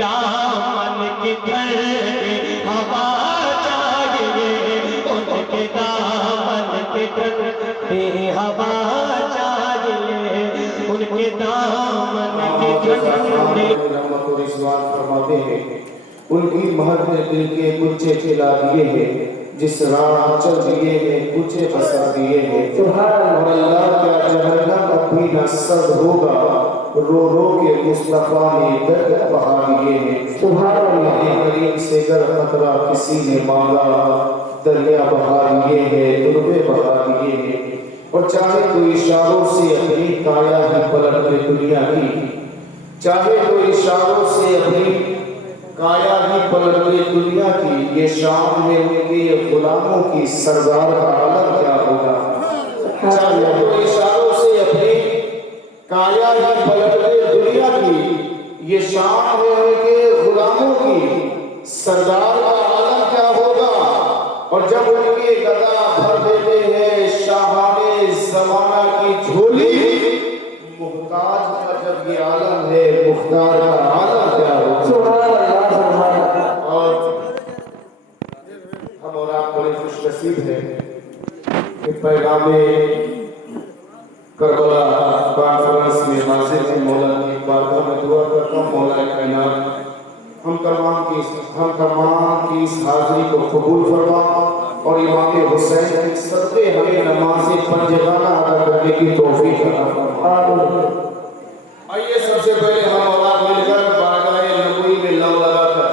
دامن کی ٹھنڈی ہوا چاہیے، ان کے دامن کی ٹھنڈی ہوا چاہیے، ان کے دامن کی ٹھنڈی رحمت و رضوان فرماتے ہیں ان کی مہر نے دل کے کچے کھلا دیے ہیں، جس راہ چل دیے ہیں کچے بسا دیے ہیں، اور اللہ کا جہنم اب بھی نہ سرد ہوگا، رو رو کے مصطفیٰ نے درد بہا دیے ہیں۔ یہ کریم سے گر خطرہ کسی نے مانگا، دریا بہا دیے ہیں، دربے بہا دیے ہیں، اور چاہے تو اشاروں سے اپنی کایا ہی پلٹ کے دنیا کی، چاہے تو اشاروں سے اپنی کایا ہی پلٹ کے دنیا کی، یہ شام ہے ان کے غلاموں کی سردار کا عالم کیا ہوگا۔ چاہے تو اشاروں سے اپنی کایا ہی پلٹ کے دنیا کی، یہ شام ہے ان کے غلاموں کی سردار کا عالم کیا ہوگا۔ اور جب ان کے گدا بھر دیتے ہیں شاہان زمانہ کی جھولی، محتاج کا جب یہ عالم ہے مختار کا عالم کیا ہوگا۔ اور ہم اور آپ بڑے خوش نصیب ہیں کہ پیغام کربلا کانفرنس میں حاضر ہیں۔ مولا کی بارگاہ میں دعا کرتا ہوں مولا کائنات ہم تمام کی اس حاضری کو قبول فرما، اور امام حسین کے صدقے ہمیں نماز پنجگانہ ادا کرنے کی توفیق عطا فرما۔ آئیے سب سے پہلے ہم اور آپ مل کر بارگاہ نبوی میں لو لگا کر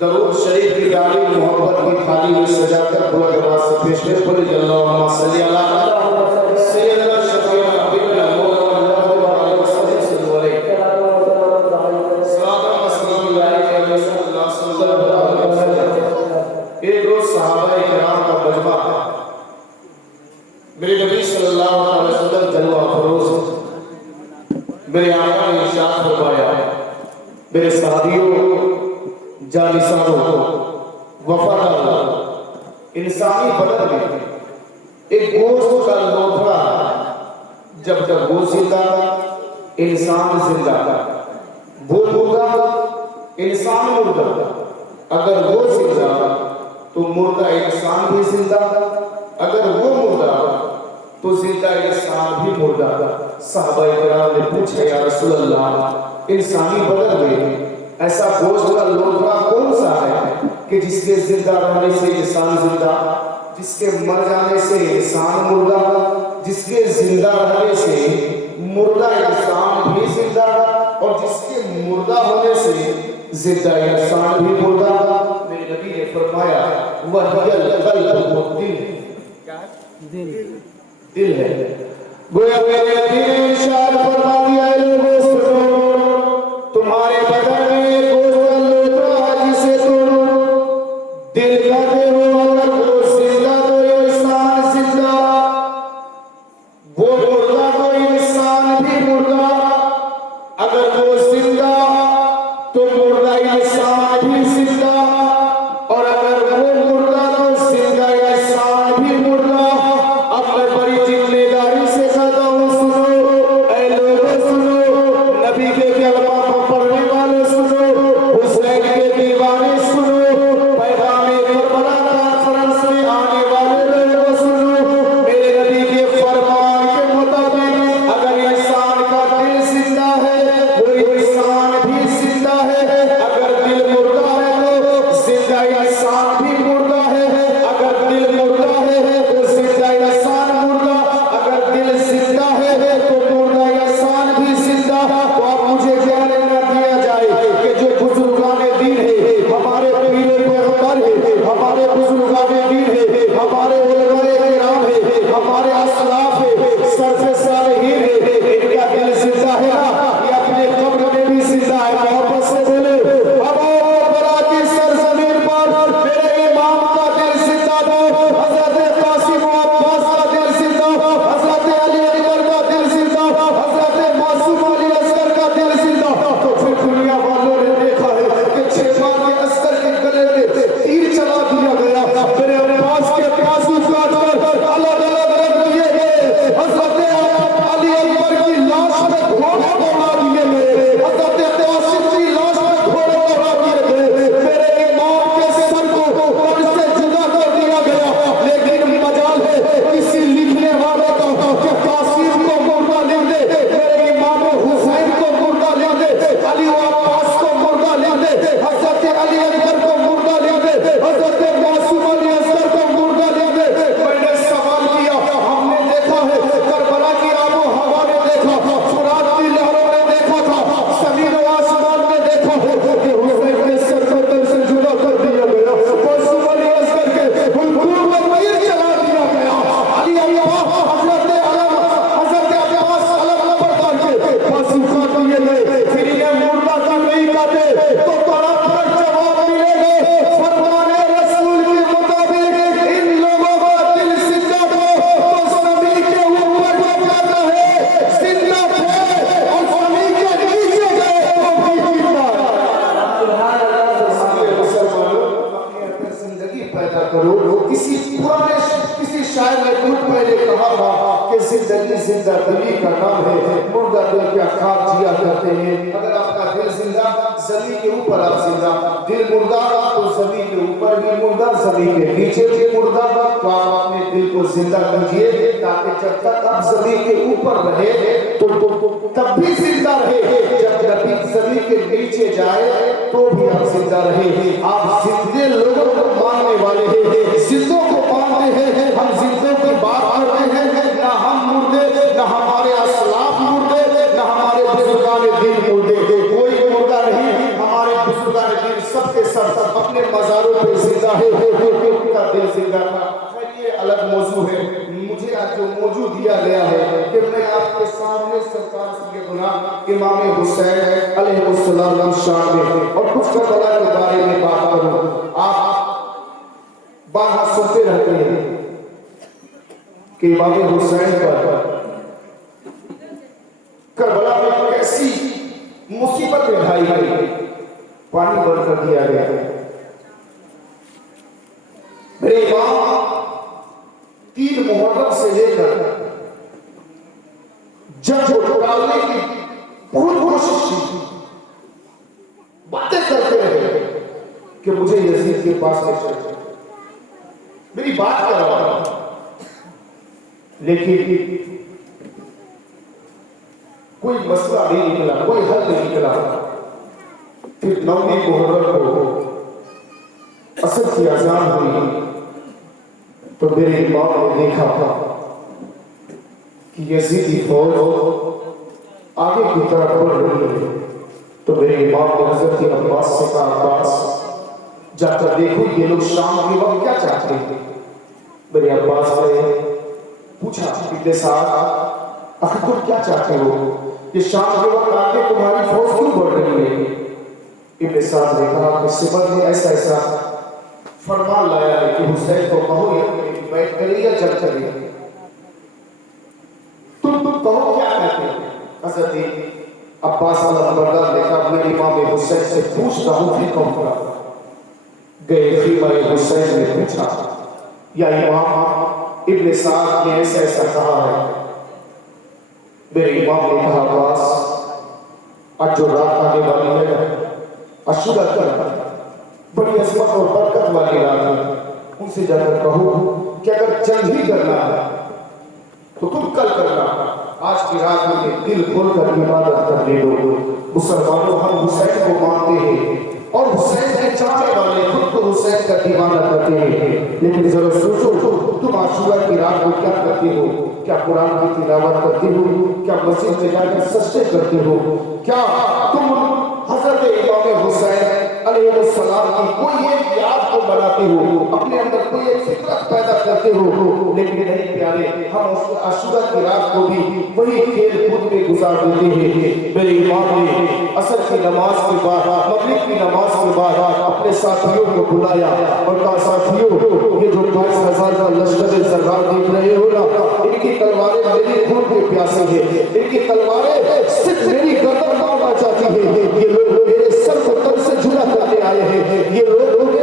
درود شریف کی ڈالی محبت کی تھالی میں سجا کر بلند آواز سے پیش کریں، بولے اللہم صلی علی سیدنا شفیعنا حبیبنا مولانا محمد علیہ وسلم صلی اللہ علیہ صلاۃ و سلام علیہ صلی اللہ علیہ وسلم۔ ایک روز صحابہ کرام کا مجمع ہے، میرے نبی صلی اللہ علیہ وسلم جلوہ افروز، میرے آقا نے ارشاد فرمایا میرے صحابیوں جالسانوں وفاداروں، انسانی بدن میں ایک گوشت کا لوتھڑا جب تک وہ زندہ انسان زندہ، وہ مردہ انسان مردہ، اگر وہ زندہ تو مردہ انسان بھی زندہ، اگر وہ مردہ تو زندہ انسان بھی مردہ۔ صحابہ کرام نے پوچھا یا رسول اللہ انسانی بدن میں ایسا گوشت کا لوتھڑا کون سا ہے کہ جس کے زندہ رہنے سے انسان زندہ، جس کے مر جانے سے انسان مردہ، جس کے زندہ رہنے سے مردہ انسان بھی زندہ، اور جس کے مردہ ہونے سے زندہ انسان بھی مردہ۔ میرے نبی نے فرمایا وَهِيَ الْقَلْبُ وَالدِّلُ، دل ہے۔ گویا میرے نبی نے ارشاد فرما دیا اے لوگوں سنو، تمہارے بدن میں گوشت کا لوتھڑا جسے تم دل کہتے ہو، اگر وہ زندہ تو انسان زندہ، وہ مردہ تو انسان بھی مردہ، اگر وہ زندہ تو مردہ انسان بھی زندہ، اور اگر وہ مردہ تو زندہ انسان بھی مردہ۔ اب میں بڑی ذمہ داری سے کہتا ہوں سنو اے لوگوں سنو، نبی کے کلمہ کو پڑھنے والے سنو، حسین کے دیوانے سنو، پیغام کربلا کانفرنس میں آنے والے لوگوں سنو، میرے نبی کے فرمان کے مطابق اگر انسان کا دل زندہ ہے وہ انسان بھی زندہ ہے، اگر دل مردہ ہے تو तड़प कर जवाब मिलेगा फरमाने रसूल के मुताबिक इन लोगों का दिल जिंदा था तो जमीन के ऊपर जब जाता है जिंदा थे और जमीन के नीचे गए तो भी जिंदा है। जिंदगी पैदा करो। किसी शायर ने बहुत पहले कहा था कि जिंदगी जिंदा दिली का नाम है, मुर्दा दिल क्या खाक जिया करते हैं। अगर आपका दिल जिंदा, जमीन के ऊपर आप जिंदा, दिल मुर्दा तो जमीन के ऊपर भी मुर्दा, जमीन के नीचे भी मुर्दा। तो आप अपने दिल को जिंदा कीजिए ताकि जब तक आप जमीन के ऊपर रहे तो तब भी जिंदा रहे, जब नबी जमीन के नीचे जाए तो भी आप जिंदा रहे। आप जिंदे लोगों को मानने वाले हैं, जिंदों को मानते हैं। हम जिंदों की बात करते हैं, ना हम मुर्दे, ना हमारे असलाफ मुर्दे, ना हमारे बुजुर्गान दीन मुर्दे। कोई मुर्दा नहीं, हमारे बुजुर्गान दीन सबके सब अपने मज़ारों पे जिंदा है। उनका दिल जिंदा था। ये अलग मौजू है। मुझे आज जो मौजू दिया गया है कि मैं आपके सामने सरकार सैयदना इमाम हुसैन अलैहिस्सलाम शान में और कुछ करबला के बारे में बात करूं। आप बाहर सुनते रहते हैं कि इमाम हुसैन पर करबला में कैसी मुसीबत उठाई गई, पानी बंद कर दिया गया। मेरे इमाम 3 मुहर्रम से लेकर जंग को टालने की बहुत कोशिश की, बातें करते रहे कि मुझे यजीद के पास ले चलो, मेरी बात कर रहा था, लेकिन कोई मसला नहीं निकला, कोई हल नहीं निकला। फिर 9 मुहर्रम को असर की अजान हुई तो मेरे इमाम ने देखा था कि यजीदी फौज आगे की तरफ बढ़ रही है। तो मेरे इमाम ने हजरत अब्बास से कहा, अब्बास जाकर देखो ये लोग शाम के वक्त क्या चाहते हैं। मेरे अब्बास ने पूछा, इतने साथ आखिर तुम क्या चाहते हो, ये शाम के वक्त आगे तुम्हारी फौज क्यों बढ़ रही है। इब्ने साद ने कहा कि सिबत ने ऐसा ऐसा फरमान लाया है कि हुसैन को कहो बैठ करें या जंग करें, तुम कहो क्या कहते हो। हजरत अब्बास अलबरदार ने कहा, मैं इमाम हुसैन से पूछता हूं फिर कहूंगा। गए खलीफा हुसैन ने पूछा, या इमाम इब्ने साद ने ऐसा ऐसा कहा है। मेरे इमाम ने कहा, अब्बास आज जो रात आने वाली है ना, अशुरा की बड़ी अजमत और बरकत वाली रात है, उनसे जाकर कहो कि अगर जंग ही करना है तो तुम कल करना, आज की रात में दिल खोलकर इबादत करने दो। मुसलमानों, हम हुसैन को मानते हैं और हुसैन के चाहने वाले खुद को हुसैन का दीवाना करते हैं, लेकिन जरा सोचो तुम आशूरा की रात को क्या करते हो। क्या कुरान की तिलावत करते हो, क्या मस्जिद में जाकर सजदे करते हो, क्या तुम हजरत इमाम हुसैन अलैहिस्सलाम की कोई एक याद को बनाते हो, अपने अंदर कोई एक फितरत पैदा करते हो। लेकिन नहीं प्यारे, हम उस आशूरा की रात को भी वही खेल कूद में गुजार देते हैं। मेरे इमाम ने असर की नमाज के बाद, मगरिब की नमाज के बाद अपने साथियों को बुलाया और कहा, साथियों ये जो 22,000 का लश्कर सरदार देख रहे हो ना, इनकी तलवारें मेरी खून के प्यासे हैं, इनकी तलवारें सिर्फ मेरी गर्दन मारना चाहती हैं। ये लोग मेरे सर को तन से जुड़ा करके आए हैं, ये लोग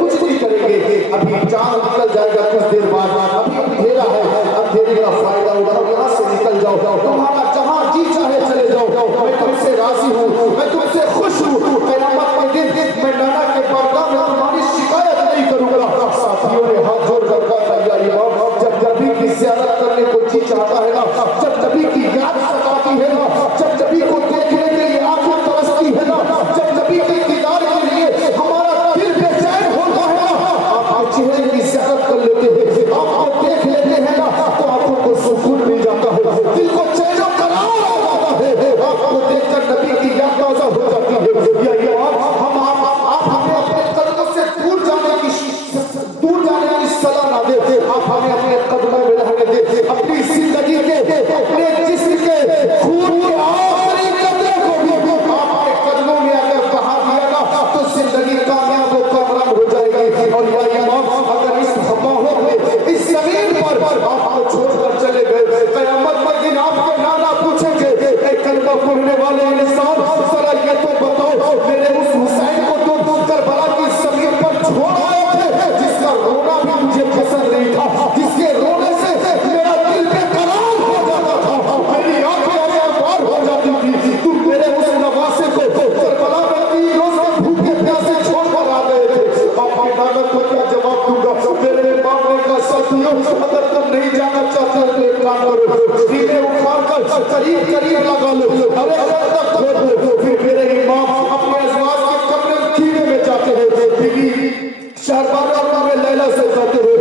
कुछ नहीं करेंगे। अभी चांद निकल जाएगा कुछ देर बाद, अभी अंधेरा है, अंधेरे का फायदा उठाओ, यहाँ से निकल जाओ, तुम्हारा जहां जी चाहे चले जाओ। मैं तुमसे राजी हूँ, मैं तुमसे खुश हूँ। क़यामत के दिन मैं नाना के बारगाह में तुम्हारी शिकायत नहीं करूंगा। साथियों ने हाथ जोड़ कर कहा, या इमाम जब नबी की ज़ियारत करने को जी चाहता है ना, जब नबी की याद सताती है ना, जब नबी को देखने के लिए आंखें तरसती है ना, जब नबी के दीदार قریب قریب لگا لو، ارے تک کھول دو، پھر میرے امام اپنے ازواج کے کمرے خیمے میں جاتے ہیں، بیوی شہربانہ میں لیلا سے کہتے ہیں